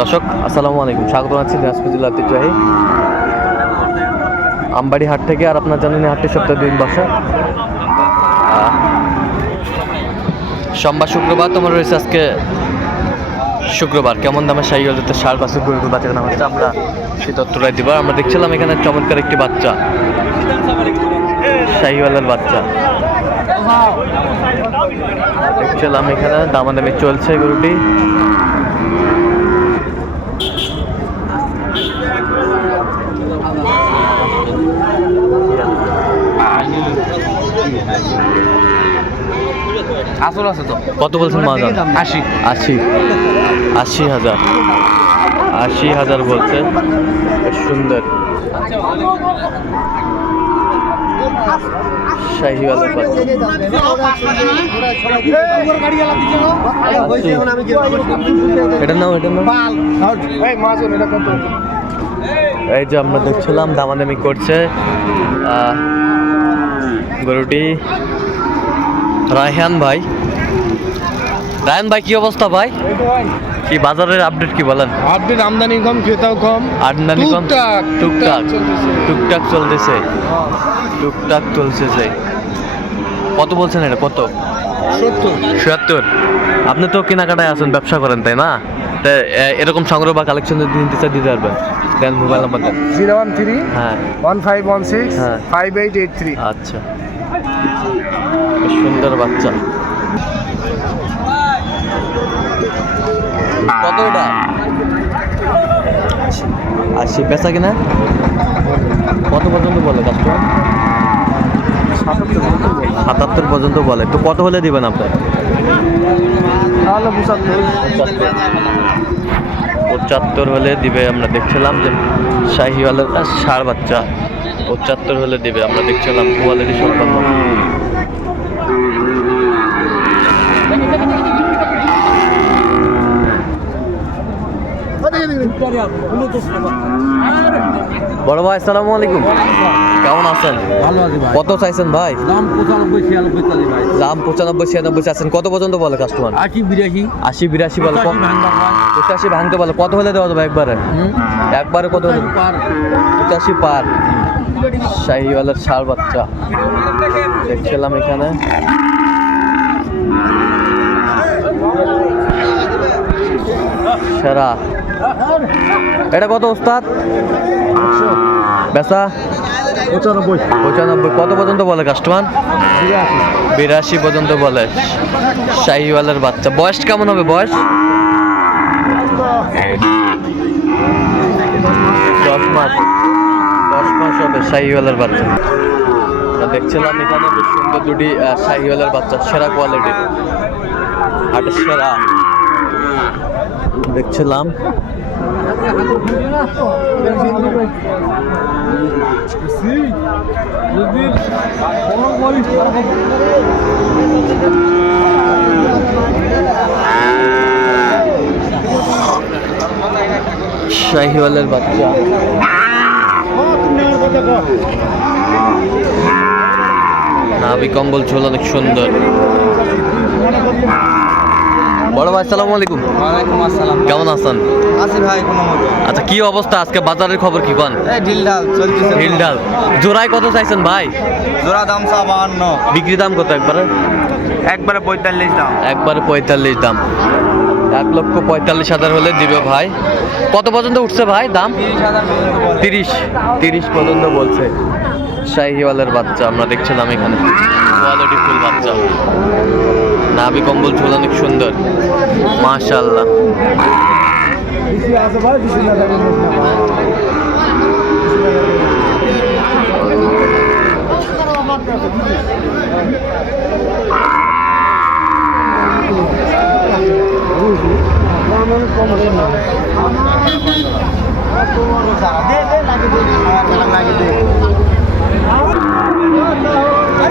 দর্শক আসসালামু আলাইকুম, স্বাগত আছি দিনাজপুর জেলা ঐতিহ্যবাহী আমবাড়ি হাট থেকে। আর আপনার জানেন হাটটি সপ্তাহে 2 দিন বসে, সোমবার শুক্রবার। তোমার রয়েছে আজকে শুক্রবার। কেমন দামে শাহিওয়াল জাতের ষাঁড় বাছুর গরুর বাচ্চার নাম হচ্ছে, আমরা সেই তথ্যটাই দিব। আমরা দেখছিলাম এখানে চমৎকার একটি বাচ্চা, শাহিওয়ালের বাচ্চা দেখছিলাম এখানে, দামাদামি চলছে গরুটি। আসল আছে তো। কত বলছেন মাদার? 80,000 বলছে। বেশ সুন্দর শাহিওয়ালের বাচ্চা। এটার নাম এই যে আমরা দেখছিলাম দামাদামি করছে গরুটি। রায়হান ভাই, কি অবস্থা ভাই? কি বাজারের আপডেট কি বলেন? আপডেট আমদানি কম, ক্রেতাও কম। আমদানি কম, টুকটাক চলতেছে, টুকটাক চলতেছে। কত বলছেন এটা? কত? 70। আপনি তো কেনাকাটায় আছেন, ব্যবসা করেন তাই না? এরকম সংগ্রহ বা কালেকশন যদি দিতে পারবেন, দেন মোবাইল নাম্বার দেন। 013 হ্যাঁ 1516 হ্যাঁ 5883। আচ্ছা, সুন্দর বাচ্চা। কত এটা? 80 পেঁচা কিনা? কত পর্যন্ত বলে কাস্টমার? 77 পর্যন্ত বলে। তো কত হলে দিবেন আপনার? 75 হলে দিবে। আমরা দেখছিলাম যে শাহিওয়ালের ষাঁড় বাচ্চা 75 হলে দিবে। আমরা দেখছিলাম কোয়ালিটি সম্পন্ন। বড় ভাই আসসালামু আলাইকুম, কেমন আছেন? ভালো আছি ভাই। কত চাইছেন ভাই? দাম 95 96 ভাই। দাম 95 96 চাইছেন। কত পর্যন্ত বলে কাস্টমার? 80 82 বলে। 85 ভাঙতে বলে। কত হলে দেওয়া যাবে একবারে? একবারে কত হলে? 85 পার। শাহিওয়ালের ষাঁড় বাচ্চা দেখছিলাম এখানে। সেরা। এটা কত ওস্তাদ? বেচা 95। কত পর্যন্ত বলে কাস্টমার? 82 পর্যন্ত বলে। শাহিওয়ালের বাচ্চা। বয়স কেমন হবে? বয়স 10 মাস হবে। শাহিওয়ালের বাচ্চা দেখছিলাম এখানে। বেশ সুন্দর দুটি শাহিওয়ালের বাচ্চা, সেরা কোয়ালিটির, হাটের সেরা দেখছিলাম। শাহিওয়ালের বাচ্চা নাভি কম্বল ঝোল অনেক সুন্দর। বড় ভাই আসসালামু আলাইকুম। ওয়ালাইকুম আসসালাম। কেমন আছেন? আছি ভাই কোনো মতো। আচ্ছা, কি অবস্থা আজকে বাজারের খবর কি পান? এই ঢিলঢাল চলতেছে। ঢিলঢাল। জোড়ায় কত চাইছেন ভাই? জোড়া দাম 52। বিক্রি দাম কত একবারে? একবারে 45 দাম। একবারে 45 দাম। 1,45,000 হলে দিবে ভাই। কত পর্যন্ত উঠছে ভাই দাম? 30 পর্যন্ত বলছে। শাহিওয়ালের বাচ্চা আমরা দেখছিলাম এখানে, কোয়ালিটি ফুল বাচ্চা, নাভি কম্বল ঝোল অনেক সুন্দর, মাশাআল্লাহ।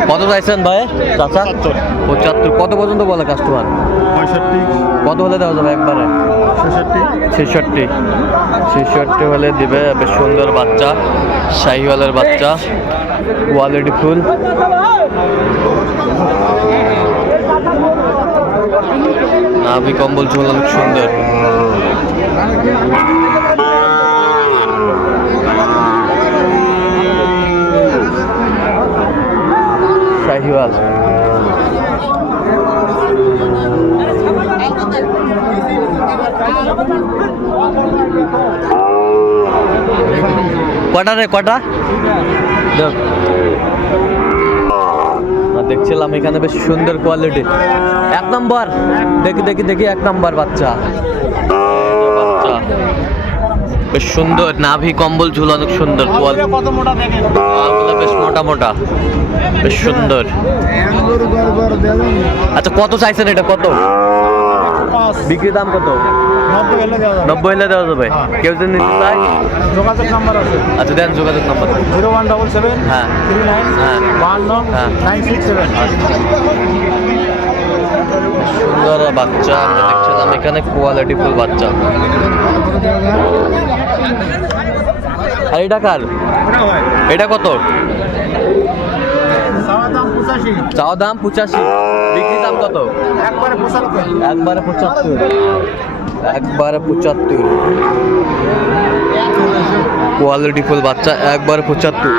কত চাইছেন ভাই চাচা? 75। কত পর্যন্ত বলে কাস্টমার? 65। কত হলে দেওয়া যাবে একবারে? 66 হলে দিবে। বেশ সুন্দর বাচ্চা, শাহিওয়ালের বাচ্চা, কোয়ালিটি ফুল। নাভি কম্বল ঝোল অনেক সুন্দর। কটা রে কটা? দেখ। দেখছিলাম এখানে বেশ সুন্দর কোয়ালিটি, এক নম্বর। দেখি দেখি দেখি, এক নম্বর বাচ্চা। বাচ্চা বেশ সুন্দর, নাভি কম্বল ঝুল অনেক সুন্দর, পালগুলো বেশ মোটা মোটা, বেশ সুন্দর। আচ্ছা কত চাইছেন এটা, কত বিক্রি দাম কত? 90 হলে দেওয়া যাবে। কেউ যদি নিতে চায় যোগাযোগ নাম্বার আছে। আচ্ছা দেন যোগাযোগ নাম্বার। 0177 হ্যাঁ 39 হ্যাঁ 52 হ্যাঁ। 967। সুন্দর বাচ্চা আমরা দেখছিলাম এখানে, কোয়ালিটি ফুল বাচ্চা। আর এটা কার? এটা কত? চাওয়া দাম 85, বিক্রি দাম কত? একবারে 75। একবারে 75, একবারে 75। কোয়ালিটি ফুল বাচ্চা, একবারে 75।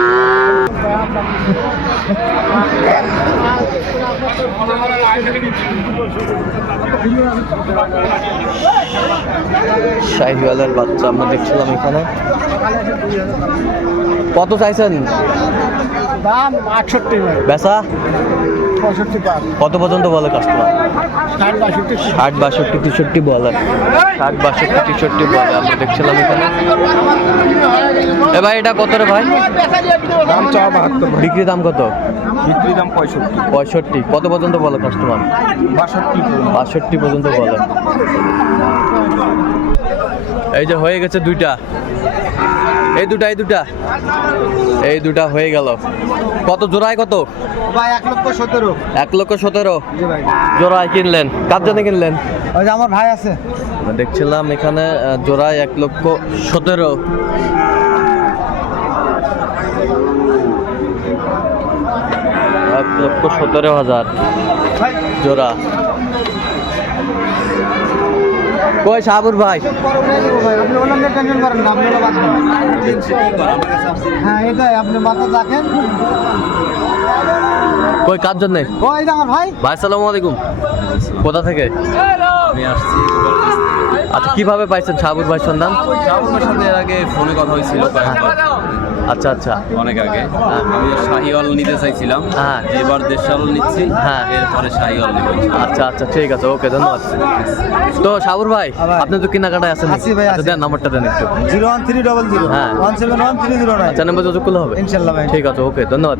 শাহিওয়ালের বাচ্চা আমরা দেখছিলাম এখানে। কত চাইছেন? দাম 68 ভাই। বেচা 65 পার। কত পর্যন্ত বলে কাস্টমার? 60 62। 60 62 63 বলে, 60 62 63 বলে আমরা দেখছিলাম এখানে। এ ভাই এটা কত রে ভাই? দাম 72। বিক্রি দাম কত? বিক্রি দাম 65। 65 কত পর্যন্ত বলে কাস্টমার? 62। 62 পর্যন্ত বলে। এই যে হয়ে গেছে দুইটা, এই দুটা এই দুটা হয়ে গেল। কত জোড়ায় কত ভাই? 1,17,000। 1,17,000 জি ভাই। জোড়ায় কিনলেন? কার জন্য কিনলেন? ওই যে আমার ভাই আছে। আমরা দেখছিলাম এখানে জোড়ায় 1,17,000। $1,17,000 জোড়া। কই সাবুর ভাই? আপনি ওনার নিয়ে টেনশন করেন না, আপনি ওটা বাদ দেন। হ্যাঁ এটাই, আপনি মাথা রাখেন। কই কার জন্য? ও এই যে আমার ভাই। ভাই আসসালামু আলাইকুম, কোথা থেকে? আমি আসছি আচ্ছা কিভাবে পাইছেন সাবুর ভাই সন্ধান? শাহুর সাথে এর আগে ফোনে কথা হয়েছিল কয়েকবার, আচ্ছা আচ্ছা অনেক আগে। আমি শাহিওয়াল নিতে চাইছিলাম, হ্যাঁ। এবার দেশাল নিচ্ছি, হ্যাঁ। এরপরে শাহিওয়াল নিব। আচ্ছা আচ্ছা ঠিক আছে, ওকে ধন্যবাদ। তো সাবুর ভাই ভাই। আপনি তো কেনাকাটায় আছেন? আছি ভাই, আচ্ছা আছি। দেন নাম্বারটা দেন একটু। 01300 হ্যাঁ। 171 309। আচ্ছা নাম্বার যোগাযোগ করলে হবে? ইনশাল্লাহ ভাই। ঠিক আছে, ওকে ধন্যবাদ।